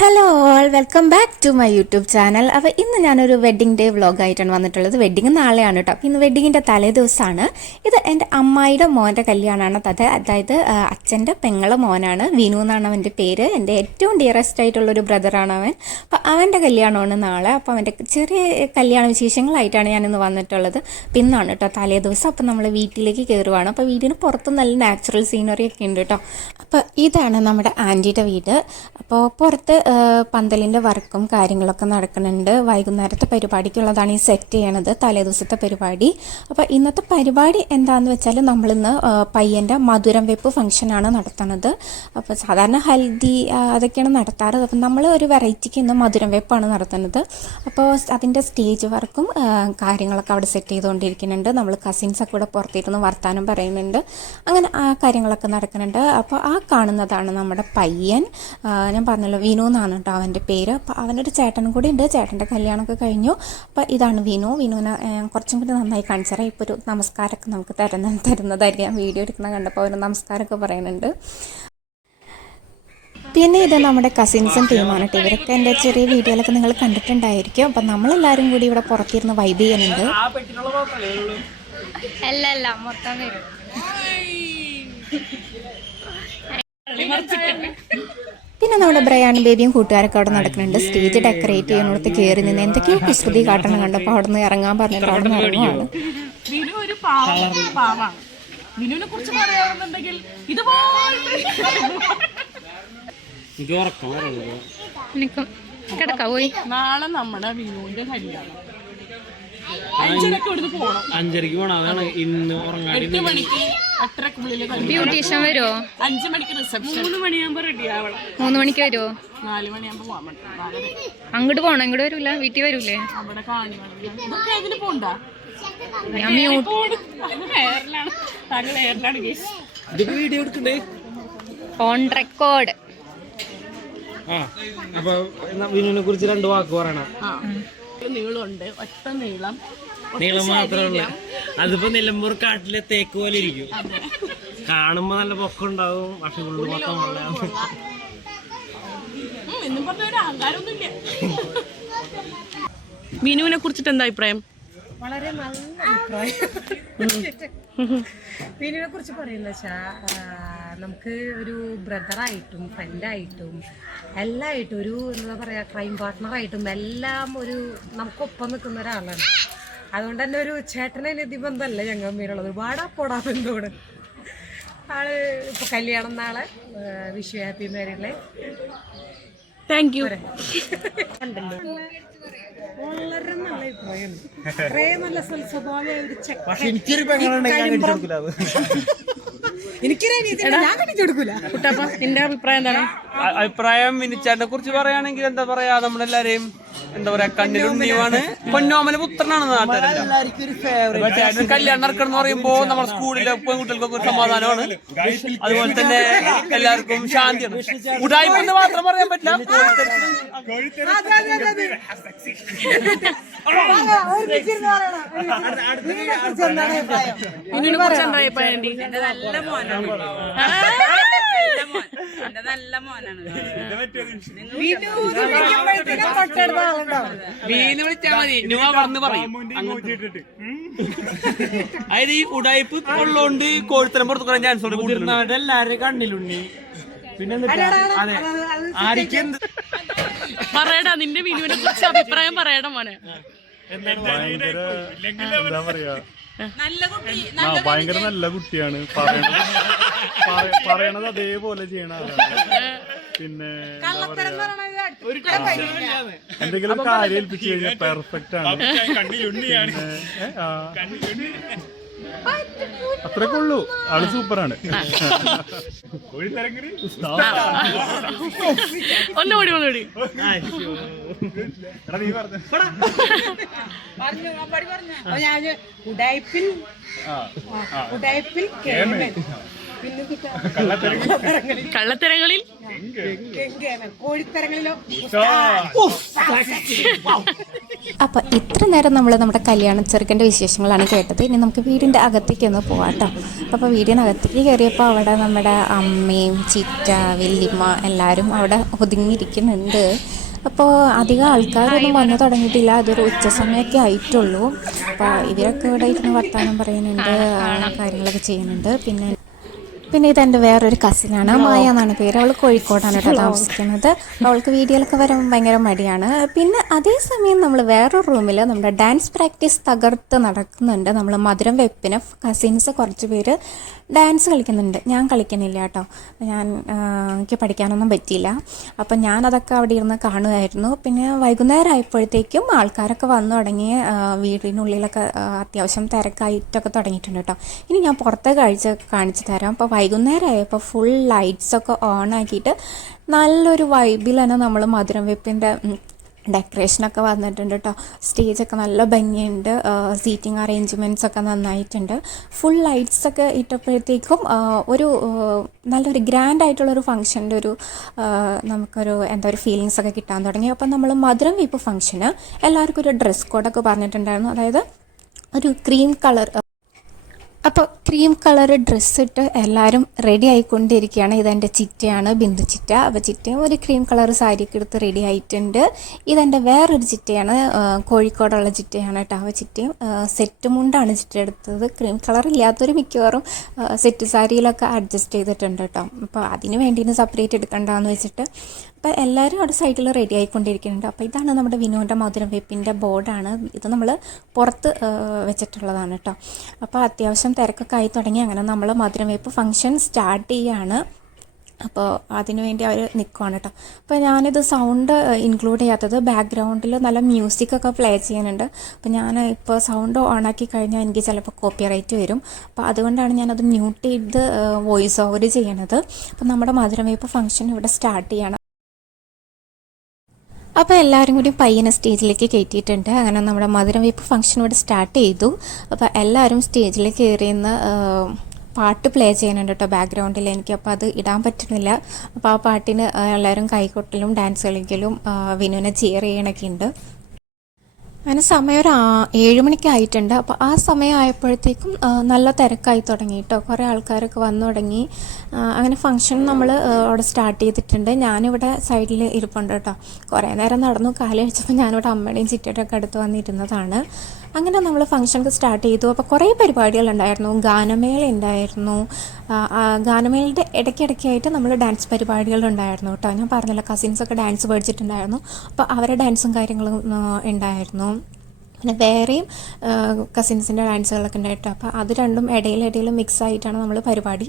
Hello all, welcome back to my YouTube channel. അപ്പോൾ ഇന്ന് ഞാനൊരു വെഡ്ഡിങ് ഡേ വ്ളോഗായിട്ടാണ് വന്നിട്ടുള്ളത്. വെഡ്ഡിങ് നാളെയാണ് കേട്ടോ. അപ്പോൾ ഇന്ന് വെഡ്ഡിങ്ങിൻ്റെ തലേ ദിവസമാണ്. ഇത് എൻ്റെ അമ്മായിയുടെ മോൻ്റെ കല്യാണമാണ്. അതായത് അച്ഛൻ്റെ പെങ്ങളെ മോനാണ്. വിനു എന്നാണ് അവൻ്റെ പേര്. എൻ്റെ ഏറ്റവും ഡിയറസ്റ്റ് ആയിട്ടുള്ളൊരു ബ്രദറാണ് അവൻ. അപ്പോൾ അവൻ്റെ കല്യാണമാണ് നാളെ. അപ്പോൾ അവൻ്റെ ചെറിയ കല്യാണ വിശേഷങ്ങളായിട്ടാണ് ഞാനിന്ന് വന്നിട്ടുള്ളത്. അപ്പോൾ ഇന്നാണ് കേട്ടോ തലേ ദിവസം. അപ്പോൾ നമ്മൾ വീട്ടിലേക്ക് കയറുവാണ്. അപ്പോൾ വീടിന് പുറത്ത് നല്ല നാച്ചുറൽ സീനറി ഒക്കെ ഉണ്ട് കേട്ടോ. അപ്പോൾ ഇതാണ് നമ്മുടെ ആൻറ്റിയുടെ വീട്. അപ്പോൾ പുറത്ത് പന്തലിൻ്റെ വർക്കും കാര്യങ്ങളൊക്കെ നടക്കുന്നുണ്ട്. വൈകുന്നേരത്തെ പരിപാടിക്കുള്ളതാണ് ഈ സെറ്റ് ചെയ്യണത്, തലേ ദിവസത്തെ പരിപാടി. അപ്പോൾ ഇന്നത്തെ പരിപാടി എന്താണെന്ന് വെച്ചാൽ നമ്മളിന്ന് പയ്യൻ്റെ മധുരം വെപ്പ് ഫംഗ്ഷനാണ് നടത്തുന്നത്. അപ്പോൾ സാധാരണ ഹൽദി അതൊക്കെയാണ് നടത്താറ്. അപ്പം നമ്മൾ ഒരു വെറൈറ്റിക്ക് ഇന്ന് മധുരം വെപ്പാണ് നടത്തുന്നത്. അപ്പോൾ അതിൻ്റെ സ്റ്റേജ് വർക്കും കാര്യങ്ങളൊക്കെ അവിടെ സെറ്റ് ചെയ്തുകൊണ്ടിരിക്കുന്നുണ്ട്. നമ്മൾ കസിൻസൊക്കെ കൂടെ പുറത്തിരുന്ന് വർത്താനം പറയുന്നുണ്ട്. അങ്ങനെ ആ കാര്യങ്ങളൊക്കെ നടക്കുന്നുണ്ട്. അപ്പോൾ ആ കാണുന്നതാണ് നമ്മുടെ പയ്യൻ. ഞാൻ പറഞ്ഞല്ലോ, വിനു എന്നാണ് കേട്ടോ അവൻ്റെ പേര്. അപ്പോൾ അവനൊരു ചേട്ടനും കൂടി ഉണ്ട്. ചേട്ടൻ്റെ കല്യാണമൊക്കെ കഴിഞ്ഞു. അപ്പോൾ ഇതാണ് വിനുവിനെ കുറച്ചും കൂടി നന്നായി കാണിച്ചാൽ ഇപ്പോൾ ഒരു നമസ്കാരമൊക്കെ നമുക്ക് തരുന്നതായിരിക്കും. വീഡിയോ എടുക്കുന്ന കണ്ടപ്പോൾ അവർ നമസ്കാരമൊക്കെ പറയുന്നുണ്ട്. പിന്നെ ഇത് നമ്മുടെ കസിൻസും ടീമാണ് കേട്ടോ. ഇവരൊക്കെ എൻ്റെ ചെറിയ വീഡിയോയിലൊക്കെ നിങ്ങൾ കണ്ടിട്ടുണ്ടായിരിക്കും. അപ്പം നമ്മളെല്ലാവരും കൂടി ഇവിടെ പുറത്തിരുന്ന് വൈബ് ചെയ്യുന്നുണ്ട്. അല്ല മൊത്തം വരും. പിന്നെ നമ്മുടെ ബ്രയാനും ബേബിയും കൂട്ടുകാരൊക്കെ അവിടെ നടക്കുന്നുണ്ട്. സ്റ്റേജ് ഡെക്കറേറ്റ് ചെയ്യുന്നിടത്ത് കയറി നിന്ന് എന്തൊക്കെയോ കുസൃതി കാട്ടണം കണ്ടപ്പോൾ അവിടെ നിന്ന് ഇറങ്ങാൻ പറഞ്ഞിട്ട് അവിടെ നിന്ന് ഇറങ്ങുവാണ്. നാളെ നമ്മുടെ വിനുവിന്റെ കല്യാണം 5:00 പോണം. 5:30 പോണം. അതാണ് ഇന്ന് 8 മണിക്ക് 8:30 ബ്യൂട്ടീഷ്യൻ വരുമോ? 5 മണിക്ക് റിസപ്ഷൻ. 3 മണിയാകുമ്പോ റെഡി ആവണം. 3 മണിക്ക് വരുമോ? 4 മണിയാകുമ്പോ പോകാൻ പറ്റും. അങ്ങോട്ട് പോണം. ഇങ്ങോട്ട് വരൂല? വീട്ടിൽ വരൂലേ? അവിടെ കാണിക്കണം. പോണ്ട. വീഡിയോ എടുക്കണ്ടേ? On record. അപ്പൊ വിനുവിനെ കുറിച്ച് 2 വാക്ക് പറയണം. നീളമുണ്ട്, ഒറ്റ നീളം മാത്രമല്ല, അതിപ്പോ നിലമ്പൂർ കാട്ടിലെ തേക്ക് പോലെ ഇരിക്കും. കാണുമ്പോ നല്ല പൊക്കം ഉണ്ടാവും, പക്ഷെ ഉള്ളു മൊത്തം എന്നും പറഞ്ഞ അഹങ്കാരമൊന്നുമില്ല. വിനുവിനെ കുറിച്ചിട്ട് എന്താ അഭിപ്രായം? വളരെ നല്ല അഭിപ്രായം. വിനുവിനെ കുറിച്ച് പറയുന്ന വെച്ചാൽ നമുക്ക് ഒരു ബ്രദറായിട്ടും ഫ്രണ്ടായിട്ടും എല്ലായിട്ടും ഒരു എന്താ പറയുക ക്രൈം പാർട്ട്ണറായിട്ടും എല്ലാം ഒരു നമുക്കൊപ്പം നിൽക്കുന്ന ഒരാളാണ്. അതുകൊണ്ട് തന്നെ ഒരു ചേട്ടനനിധി ബന്ധമല്ല ഞങ്ങൾ തമ്മിലുള്ളത്. ഒരുപാട് അപ്പോടാ ബന്ധമാണ്. ആള് ഇപ്പൊ കല്യാണം നാളെ. Wish you happy married life. Thank you. വളരെ നല്ല അഭിപ്രായമാണ്. അത്രയും നല്ല സ്വഭാവമായ ഒരു നിന്റെ അഭിപ്രായം എന്താണ്? അഭിപ്രായം വിനിച്ചാട്ടിനെ കുറിച്ച് പറയുകയാണെങ്കിൽ എന്താ പറയാ, നമ്മളെല്ലാരെയും എന്താ പറയാ കണ്ണിലുണ്ണിയുമാണ്, പൊന്നോമന പുത്രനാണ് നാട്ടുകാരെല്ലാം. ചേട്ടൻ കല്യാണം നടക്കണം എന്ന് പറയുമ്പോ നമ്മുടെ സ്കൂളിലെ പെൺകുട്ടികൾക്കൊക്കെ ഒരു സമാധാനമാണ്. അതുപോലെ തന്നെ എല്ലാവർക്കും ശാന്തിയാണ്. ഉടായ്പെന്ന് മാത്രം പറയാൻ പറ്റില്ല. വീന്ന് വിളിച്ചാ മതി, നുവ വളർന്ന് പറയും. അതായത് ഈ ഉടായ്പ് ഉള്ളോണ്ട് കോഴിത്തരം പുറത്തു പറയാൻ ചാൻസ് ഉണ്ട്. മുതിർന്നവരുടെ എല്ലാവരും കണ്ണിലുണ്ണി. പിന്നെ പറയടാ നിന്റെ വിനുവിനെ കുറിച്ച് അഭിപ്രായം പറയടാ മോനെ. എന്താ പറയാ, ഭയങ്കര നല്ല കുട്ടിയാണ്. പറയണത് അതേപോലെ ചെയ്യണ ആളാണ്. പിന്നെ എന്തെങ്കിലും കാര്യം ഏൽപ്പിച്ചു കഴിഞ്ഞാൽ പെർഫെക്റ്റ് ആണ്. അത്രയൊക്കെ ഉള്ളൂ. ആള് സൂപ്പറാണ്. ഒന്നുകൂടി കള്ളത്തരങ്ങളിൽ കോഴിത്തരങ്ങളിലോ അപ്പോൾ ഇത്ര നേരം നമ്മൾ നമ്മുടെ കല്യാണ ചെറുക്കൻ്റെ വിശേഷങ്ങളാണ് കേട്ടത്. ഇനി നമുക്ക് വീടിൻ്റെ അകത്തേക്ക് ഒന്ന് പോവാം കേട്ടോ. അപ്പോൾ വീടിനകത്തേക്ക് കയറിയപ്പോൾ അവിടെ നമ്മുടെ അമ്മയും ചിറ്റ വല്യമ്മ എല്ലാവരും അവിടെ ഒതുങ്ങിയിരിക്കുന്നുണ്ട്. അപ്പോൾ അധികം ആൾക്കാരൊന്നും വന്നു തുടങ്ങിയിട്ടില്ല. അതൊരു ഉച്ച സമയമൊക്കെ ആയിട്ടുള്ളൂ. അപ്പോൾ ഇവരൊക്കെ ഇവിടെ ഇരുന്ന് വർത്തമാനം പറയുന്നുണ്ട്, കാര്യങ്ങളൊക്കെ ചെയ്യുന്നുണ്ട്. പിന്നെ ഇതെൻ്റെ വേറൊരു കസിനാണ്, മായ എന്നാണ് പേര്. അവൾ കോഴിക്കോടാണ് കേട്ടോ താമസിക്കുന്നത്. അവൾക്ക് വീഡിയോയിലൊക്കെ വരാൻ ഭയങ്കര മടിയാണ്. പിന്നെ അതേസമയം നമ്മൾ വേറൊരു റൂമിൽ നമ്മുടെ ഡാൻസ് പ്രാക്ടീസ് തകർത്ത് നടക്കുന്നുണ്ട്. നമ്മൾ മധുരം വെപ്പിന് കസിൻസ് കുറച്ച് പേര് ഡാൻസ് കളിക്കുന്നുണ്ട്. ഞാൻ കളിക്കുന്നില്ല കേട്ടോ, എനിക്ക് പഠിക്കാനൊന്നും പറ്റിയില്ല. അപ്പം ഞാനതൊക്കെ അവിടെ ഇരുന്ന് കാണുമായിരുന്നു. പിന്നെ വൈകുന്നേരം ആയപ്പോഴത്തേക്കും ആൾക്കാരൊക്കെ വന്നു തുടങ്ങി. വീടിനുള്ളിലൊക്കെ അത്യാവശ്യം തിരക്കായിട്ടൊക്കെ തുടങ്ങിയിട്ടുണ്ട് കേട്ടോ. ഇനി ഞാൻ പുറത്തെ കാണിച്ചു തരാം. അപ്പോൾ വൈകുന്നേരം ആയപ്പോൾ ഫുൾ ലൈറ്റ്സൊക്കെ ഓൺ ആക്കിയിട്ട് നല്ലൊരു വൈബിൽ തന്നെ നമ്മൾ മധുരം വെപ്പിൻ്റെ ഡെക്കറേഷനൊക്കെ വന്നിട്ടുണ്ട് കേട്ടോ. സ്റ്റേജൊക്കെ നല്ല ഭംഗിയുണ്ട്, സീറ്റിംഗ് അറേഞ്ച്മെൻറ്റ്സ് ഒക്കെ നന്നായിട്ടുണ്ട്. ഫുൾ ലൈറ്റ്സൊക്കെ ഇട്ടപ്പോഴത്തേക്കും ഒരു നല്ലൊരു ഗ്രാൻഡ് ആയിട്ടുള്ളൊരു ഫംഗ്ഷൻ്റെ നമുക്കൊരു ഒരു ഫീലിങ്സ് ഒക്കെ കിട്ടാൻ തുടങ്ങി. അപ്പം നമ്മൾ മധുരം വെപ്പ് ഫംഗ്ഷന് എല്ലാവർക്കും ഒരു ഡ്രസ് കോഡൊക്കെ പറഞ്ഞിട്ടുണ്ടായിരുന്നു. അതായത് ഒരു ക്രീം കളർ, അപ്പോൾ ക്രീം കളർ ഡ്രസ്സിട്ട് എല്ലാവരും റെഡി ആയിക്കൊണ്ടിരിക്കുകയാണ്. ഇതെൻ്റെ ചിറ്റയാണ്, ബിന്ദു ചിറ്റ. അപ്പോൾ ചിറ്റയും ഒരു ക്രീം കളർ സാരിയൊക്കെ എടുത്ത് റെഡി ആയിട്ടുണ്ട്. ഇതെൻ്റെ വേറൊരു ചിറ്റയാണ്, കോഴിക്കോടുള്ള ചിറ്റയാണ് കേട്ടോ. അപ്പോൾ ചിറ്റയും സെറ്റ് മുണ്ടാണ് ചിറ്റ എടുത്തത്. ക്രീം കളർ ഇല്ലാത്തൊരു മിക്കവാറും സെറ്റ് സാരിയിലൊക്കെ അഡ്ജസ്റ്റ് ചെയ്തിട്ടുണ്ട് കേട്ടോ. അപ്പോൾ അതിന് വേണ്ടിയിട്ട് സെപ്പറേറ്റ് എടുക്കണ്ടെന്ന് വെച്ചിട്ട് അപ്പോൾ എല്ലാവരും അവിടെ സൈഡിൽ റെഡി ആയിക്കൊണ്ടിരിക്കുന്നുണ്ട്. അപ്പോൾ ഇതാണ് നമ്മുടെ വിനുവിൻ്റെ മധുരം വെപ്പിൻ്റെ ബോർഡാണ്. ഇത് നമ്മൾ പുറത്ത് വെച്ചിട്ടുള്ളതാണ് കേട്ടോ. അപ്പോൾ അത്യാവശ്യം തിരക്കൊക്കെ ആയി തുടങ്ങി. അങ്ങനെ നമ്മൾ മധുരം വെപ്പ് ഫംഗ്ഷൻ സ്റ്റാർട്ട് ചെയ്യുകയാണ്. അപ്പോൾ അതിനു വേണ്ടി അവർ നിൽക്കുവാണ് കേട്ടോ. അപ്പോൾ ഞാനിത് സൗണ്ട് ഇൻക്ലൂഡ് ചെയ്യാത്തത്, ബാക്ക്ഗ്രൗണ്ടിൽ നല്ല മ്യൂസിക്കൊക്കെ പ്ലേ ചെയ്യാനുണ്ട്. അപ്പോൾ ഞാൻ ഇപ്പോൾ സൗണ്ട് ഓണാക്കി കഴിഞ്ഞാൽ എനിക്ക് ചിലപ്പോൾ കോപ്പിറൈറ്റ് വരും. അപ്പോൾ അതുകൊണ്ടാണ് ഞാനത് മ്യൂട്ട് ചെയ്ത് വോയിസ് ഓവർ ചെയ്യണത്. അപ്പോൾ നമ്മുടെ മധുരം വെപ്പ് ഫംഗ്ഷൻ ഇവിടെ സ്റ്റാർട്ട് ചെയ്യണം. അപ്പോൾ എല്ലാവരും കൂടി പയ്യനെ സ്റ്റേജിലേക്ക് കയറ്റിയിട്ടുണ്ട്. അങ്ങനെ നമ്മുടെ മധുരം വെപ്പ് ഫംഗ്ഷൻ ഇവിടെ സ്റ്റാർട്ട് ചെയ്തു. അപ്പോൾ എല്ലാവരും സ്റ്റേജിൽ കയറിയെന്ന് പാട്ട് പ്ലേ ചെയ്യാനുണ്ട് കേട്ടോ ബാക്ക്ഗ്രൗണ്ടിൽ. എനിക്ക് അപ്പോൾ അത് ഇടാൻ പറ്റുന്നില്ല. അപ്പോൾ ആ പാട്ടിന് എല്ലാവരും കൈകൊട്ടലും ഡാൻസ് കളിക്കലും വിനുവിനെ ചിയർ ചെയ്യണമൊക്കെ ഉണ്ട്. അങ്ങനെ സമയം ഒരു 7 മണിക്കായിട്ടുണ്ട്. അപ്പോൾ ആ സമയം ആയപ്പോഴത്തേക്കും നല്ല തിരക്കായി തുടങ്ങി കേട്ടോ. കുറേ ആൾക്കാരൊക്കെ വന്നു തുടങ്ങി. അങ്ങനെ ഫംഗ്ഷൻ നമ്മൾ അവിടെ സ്റ്റാർട്ട് ചെയ്തിട്ടുണ്ട്. ഞാനിവിടെ സൈഡിൽ ഇരിപ്പുണ്ട് കേട്ടോ. കുറേ നേരം നടന്നു, കാല് കഴിച്ചപ്പോൾ ഞാനിവിടെ അമ്മയുടെയും ചിറ്റയുടെയൊക്കെ അടുത്ത് വന്നിരുന്നതാണ്. അങ്ങനെ നമ്മൾ ഫംഗ്ഷനൊക്കെ സ്റ്റാർട്ട് ചെയ്തു. അപ്പോൾ കുറേ പരിപാടികളുണ്ടായിരുന്നു. ഗാനമേള ഉണ്ടായിരുന്നു. ഗാനമേളയുടെ ഇടയ്ക്കിടയ്ക്കായിട്ട് നമ്മൾ ഡാൻസ് പരിപാടികളുണ്ടായിരുന്നു കേട്ടോ. ഞാൻ പറഞ്ഞില്ല, കസിൻസൊക്കെ ഡാൻസ് പഠിച്ചിട്ടുണ്ടായിരുന്നു. അപ്പോൾ അവരുടെ ഡാൻസും കാര്യങ്ങളും ഉണ്ടായിരുന്നു. പിന്നെ വേറെയും കസിൻസിൻ്റെ ഡാൻസുകളൊക്കെ ഉണ്ടായിട്ട് അപ്പോൾ അത് രണ്ടും ഇടയിൽ മിക്സ് ആയിട്ടാണ് നമ്മൾ പരിപാടി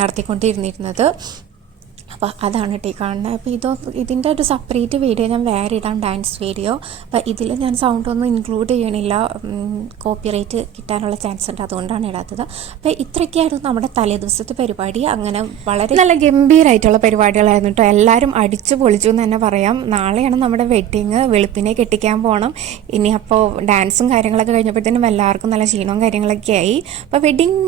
നടത്തിക്കൊണ്ടിരുന്നിരുന്നത്. അപ്പോൾ അതാണ് കേട്ടോ ഈ കാണുന്നത്. അപ്പോൾ ഇതിൻ്റെ ഒരു സെപ്പറേറ്റ് വീഡിയോ ഞാൻ വേറെ ഇടാം, ഡാൻസ് വീഡിയോ. അപ്പോൾ ഇതിൽ ഞാൻ സൗണ്ടൊന്നും ഇൻക്ലൂഡ് ചെയ്യണില്ല, കോപ്പിറൈറ്റ് കിട്ടാനുള്ള ചാൻസ് ഉണ്ട്, അതുകൊണ്ടാണ് ഇടാത്തത്. അപ്പോൾ ഇത്രയൊക്കെയായിരുന്നു നമ്മുടെ തലേദിവസത്തെ പരിപാടി. അങ്ങനെ വളരെ നല്ല ഗംഭീരമായിട്ടുള്ള പരിപാടികളായിരുന്നു കേട്ടോ. എല്ലാവരും അടിച്ചു പൊളിച്ചു എന്ന് തന്നെ പറയാം. നാളെയാണ് നമ്മുടെ വെഡ്ഡിങ്, വെളുപ്പിനെ കെട്ടിക്കാൻ പോകണം. ഇനി അപ്പോൾ ഡാൻസും കാര്യങ്ങളൊക്കെ കഴിഞ്ഞപ്പോഴത്തേനും എല്ലാവർക്കും നല്ല ക്ഷീണവും കാര്യങ്ങളൊക്കെ ആയി. അപ്പോൾ വെഡ്ഡിങ്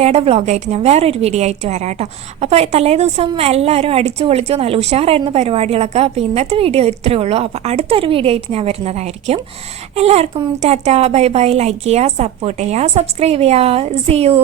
ഡേയുടെ വ്ളോഗായിട്ട് ഞാൻ വേറൊരു വീഡിയോ ആയിട്ട് വരാം കേട്ടോ. അപ്പോൾ തലേദിവസം എല്ലാവരും അടിച്ചു പൊളിച്ചു, നല്ല ഉഷാറായിരുന്നു പരിപാടികളൊക്കെ. അപ്പോൾ ഇന്നത്തെ വീഡിയോ ഇത്രയേ ഉള്ളൂ. അപ്പോൾ അടുത്തൊരു വീഡിയോ ആയിട്ട് ഞാൻ വരുന്നതായിരിക്കും. എല്ലാവർക്കും ടാറ്റ, ബൈ ബൈ. ലൈക്ക് ചെയ്യുക, സപ്പോർട്ട് ചെയ്യുക, സബ്സ്ക്രൈബ് ചെയ്യുക. See U.